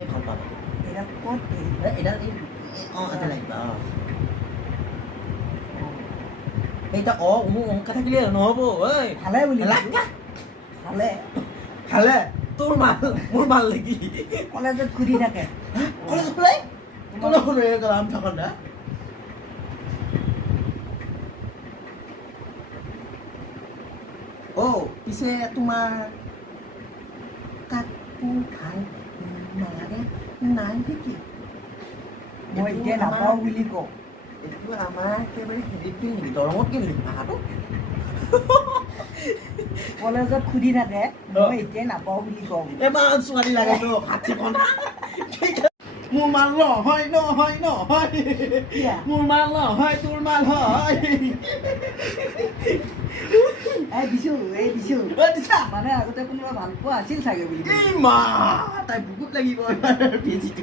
ভাল পাবা এটা ক'ত এটা এটা লাগিব এইটা মোৰ অংক থাকিলে নহ'ব ঐ ভালে বুলি ভালে ভালে তোৰ মাল মোৰ মাল নেকি কলেজত ঘূৰি থাকে কলেজত ওলাই কোনো কোনো কাম থাকা না পিছে তোমাৰ কাপোৰ ভাল নালাগে নাই নেকি মই এতিয়া নাপাওঁ বুলি কওঁ এইটো আমাৰ একেবাৰে হেৰিত কিন নেকি দৰঙত কিন নেকি ভাষাটো কলেজত ঘূৰি থাকে মই এতিয়া নাপাওঁ বুলি কওঁ এমান ছোৱালী লাগে ন হাতীখন মোৰ মাল নহয় নহয় নহয় মোৰ মাল নহয় তোৰ মাল হয় দিছো মানে আগতে কোনোবা ভাল পোৱা আছিল চাগে বুলি তাই বুকুত লাগিব বেজিটো